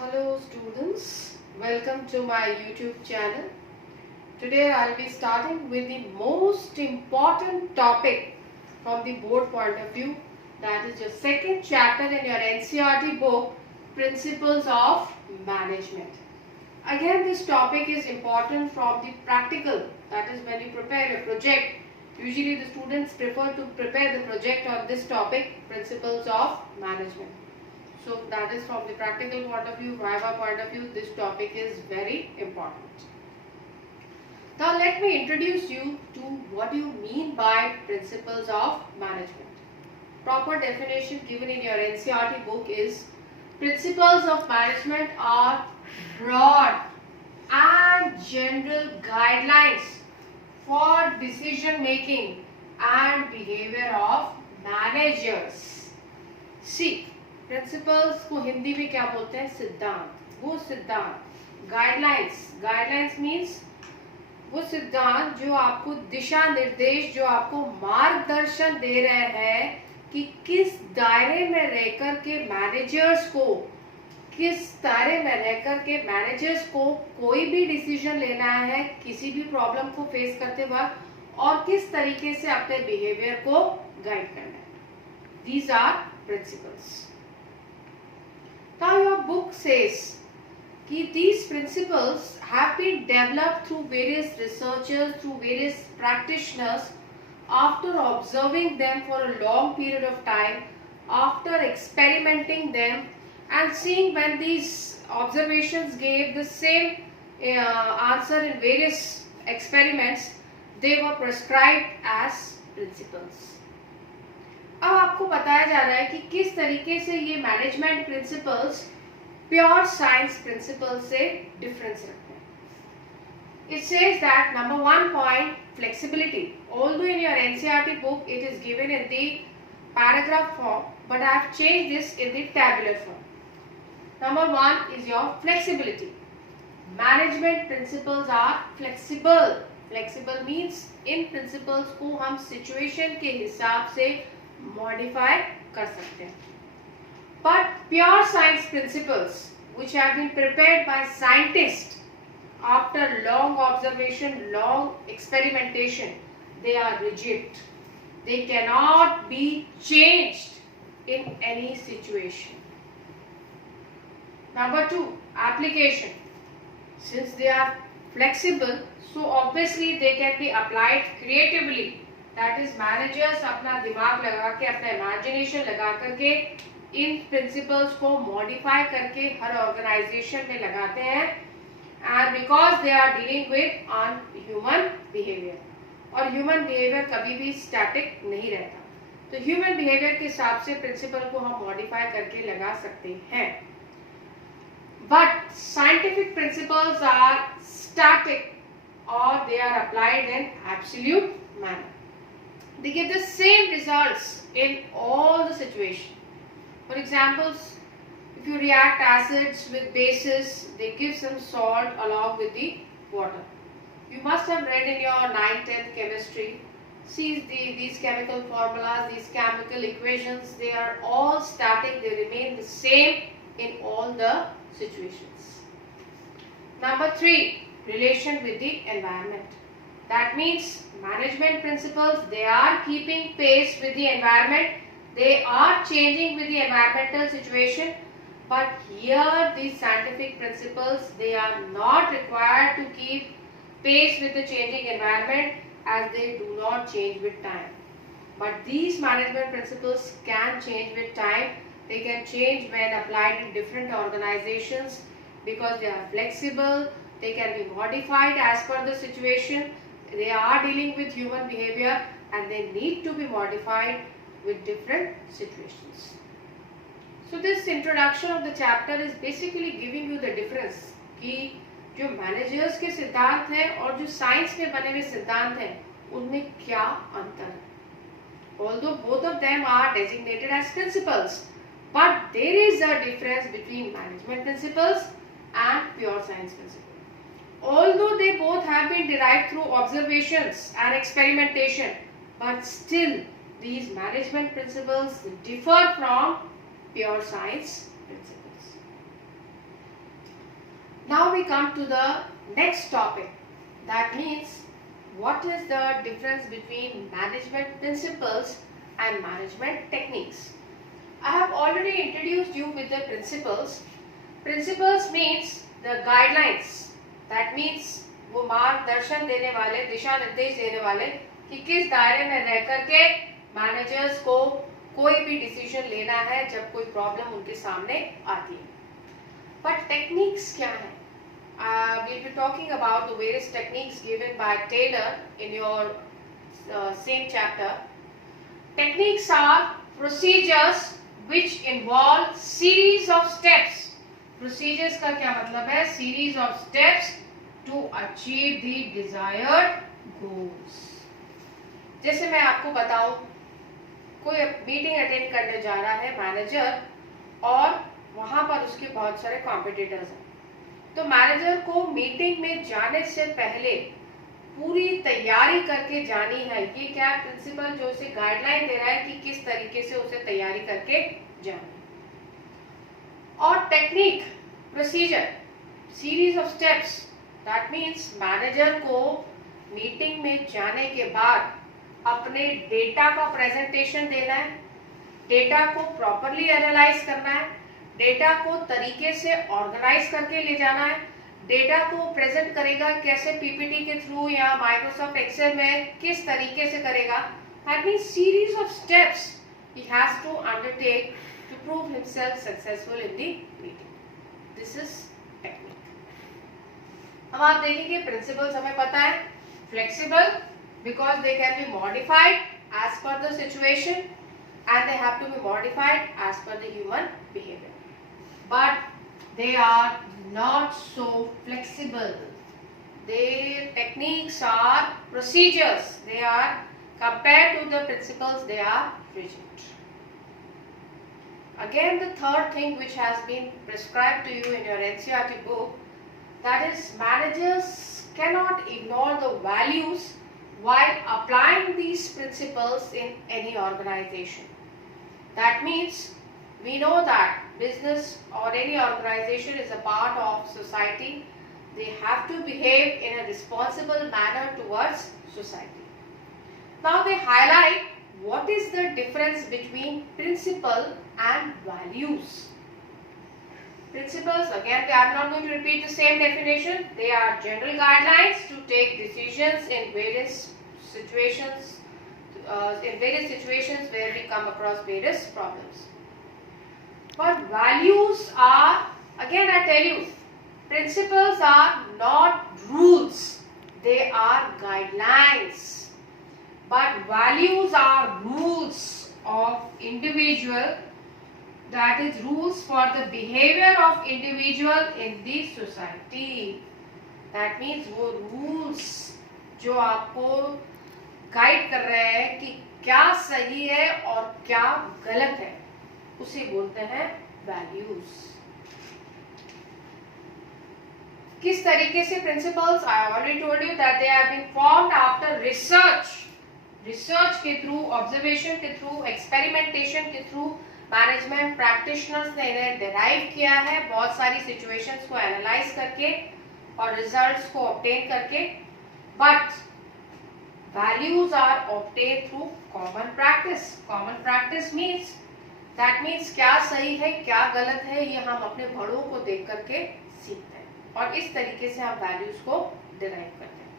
Hello students, welcome to my YouTube channel. Today I'll be starting with the most important topic from the board point of view, that is your second chapter in your NCERT book, Principles of Management. Again, this topic is important from the practical, that is when you prepare a project. Usually the students prefer to prepare the project on this topic, Principles of Management. So that is from the practical point of view, Viva point of view, this topic is very important. Now let me introduce you to what you mean by principles of management. Proper definition given in your NCERT book is principles of management are broad and general guidelines for decision making and behavior of managers. See, principles को हिंदी में क्या बोलते हैं? सिद्धांत. वो सिद्धांत, guidelines means वो सिद्धांत जो आपको दिशा निर्देश, जो आपको मार्गदर्शन दे रहे हैं कि किस दायरे में रहकर के मैनेजर्स को कोई भी डिसीजन लेना है किसी भी प्रॉब्लम को फेस करते वक्त, और किस तरीके से अपने बिहेवियर को गाइड करना है. These are principles. Now your book says that these principles have been developed through various researchers, through various practitioners, after observing them for a long period of time, after experimenting them and seeing when these observations gave the same answer in various experiments, they were prescribed as principles. अब आपको बताया जा रहा है कि किस तरीके से ये management principles pure science principles से डिफरेंस रखते हैं. It says that number 1 point, flexibility. Although in your NCERT book it is given in the paragraph form, but I have changed this in the tabular form. Number 1 is your flexibility. Management principles are flexible. Flexible means इन principles को हम situation के हिसाब से modify कर सकते हैं. But pure science principles which have been prepared by scientists after long observation, long experimentation, they are rigid. They cannot be changed in any situation. Number 2, application. Since they are flexible, so obviously they can be applied creatively. That is managers अपना दिमाग लगा के, अपना imagination लगा करके इन principles को modify करके हर organisation में लगाते हैं, and because they are dealing with on human behaviour. और ह्यूमन बिहेवियर कभी भी स्टैटिक नहीं रहता, तो ह्यूमन बिहेवियर के हिसाब से प्रिंसिपल को हम मॉडिफाई करके लगा सकते हैं. But scientific principles are static और they are applied in absolute manner. They give the same results in all the situations. For example, if you react acids with bases, they give some salt along with the water. You must have read in your 9th, 10th chemistry. See these chemical formulas, these chemical equations, they are all static. They remain the same in all the situations. Number 3, relation with the environment. That means management principles, they are keeping pace with the environment, they are changing with the environmental situation, but here these scientific principles, they are not required to keep pace with the changing environment as they do not change with time. But these management principles can change with time. They can change when applied in different organizations because they are flexible, they can be modified as per the situation. They are dealing with human behavior and they need to be modified with different situations. So this introduction of the chapter is basically giving you the difference कि जो managers के सिद्धांत हैं और जो science में बने हुए सिद्धांत हैं उनमें क्या अंतर है. Although both of them are designated as principles, but there is a difference between management principles and pure science principles. Although they both have been derived through observations and experimentation, but still these management principles differ from pure science principles. we come to the next topic. That means, what is the difference between management principles and management techniques? I have already introduced you with the principles. Principles means the guidelines. That means वो मार्गदर्शन देने वाले, दिशा निर्देश देने वाले कि किस दायरे में रह करके मैनेजर्स को कोई भी डिसीजन लेना है जब कोई प्रॉब्लम उनके सामने आती है. बट टेक्निक्स क्या है? We'll be talking about the various techniques given by Taylor in your same chapter. Techniques are procedures which involve series of steps. Procedures का क्या मतलब है? Series of steps to achieve the desired goals. जैसे मैं आपको बताऊं, कोई meeting attend करने जा रहा है मैनेजर और वहां पर उसके बहुत सारे कॉम्पिटिटर्स हैं. तो मैनेजर को मीटिंग में जाने से पहले पूरी तैयारी करके जानी है. ये क्या प्रिंसिपल जो उसे गाइडलाइन दे रहा है कि किस तरीके से उसे तैयारी करके जानी. और technique, procedure, series of steps. That means manager को मीटिंग में जाने के बाद अपने डेटा का प्रेजेंटेशन देना है, डेटा को प्रॉपरली एनालाइज करना है, डेटा को तरीके से ऑर्गेनाइज करके ले जाना है, डेटा को प्रेजेंट करेगा कैसे, पीपीटी के थ्रू या माइक्रोसॉफ्ट एक्सेल में किस तरीके से करेगा. That means series of steps he has to undertake to prove himself successful in the meeting. This is technique. अब आप देखेंगे principles हमें पता है. Flexible because they can be modified as per the situation and they have to be modified as per the human behavior. But they are not so flexible. Their techniques are procedures. They are compared to the principles. They are rigid. Again, the third thing which has been prescribed to you in your NCERT book, that is, managers cannot ignore the values while applying these principles in any organization. That means, we know that business or any organization is a part of society. They have to behave in a responsible manner towards society. Now they highlight what is the difference between principle and values. Principles, again, I am not going to repeat the same definition. They are general guidelines to take decisions in various situations, where we come across various problems. But values are, again I tell you, principles are not rules. They are guidelines. But values are rules of individual, that is rules for the behavior of individual in the society. That means वो rules जो आपको guide कर रहे हैं कि क्या सही है और क्या गलत है, उसे बोलते हैं values. किस तरीके से principles? I already told you that they have been formed after research के थ्रू, ऑब्जर्वेशन के थ्रू, एक्सपेरिमेंटेशन के थ्रू मैनेजमेंट प्रैक्टिशनर्स ने इन्हें डिराइव किया है, बहुत सारी सिचुएशंस को एनालाइज करके और रिजल्ट्स को ऑब्टेन करके. But values are obtain through common practice. Common practice means, that means क्या सही है क्या गलत है ये हम अपने बड़ों को देख करके सीखते हैं और इस तरीके से हम वैल्यूज को डिराइव करते हैं.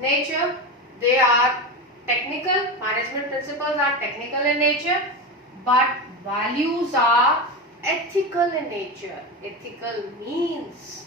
Nature, they are technical. Management principles are technical in nature, but values are ethical in nature. Ethical means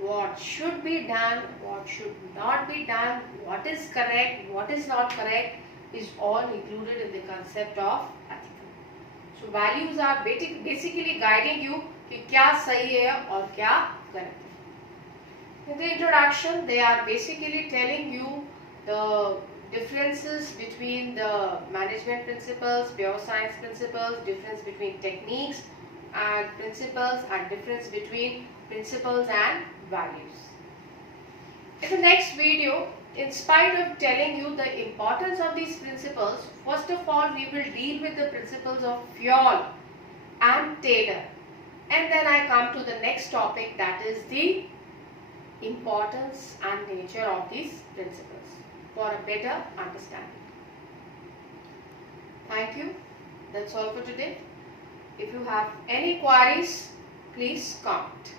what should be done, what should not be done, what is correct, what is not correct, is all included in the concept of ethical. So values are basically guiding you कि क्या सही है और क्या गलत है. In the introduction, they are basically telling you the differences between the management principles, pure science principles, difference between techniques and principles, and difference between principles and values. In the next video, in spite of telling you the importance of these principles, first of all we will deal with the principles of Fjoll and Taylor. And then I come to the next topic, that is the importance and nature of these principles for a better understanding. Thank you. That's all for today. If you have any queries, please comment.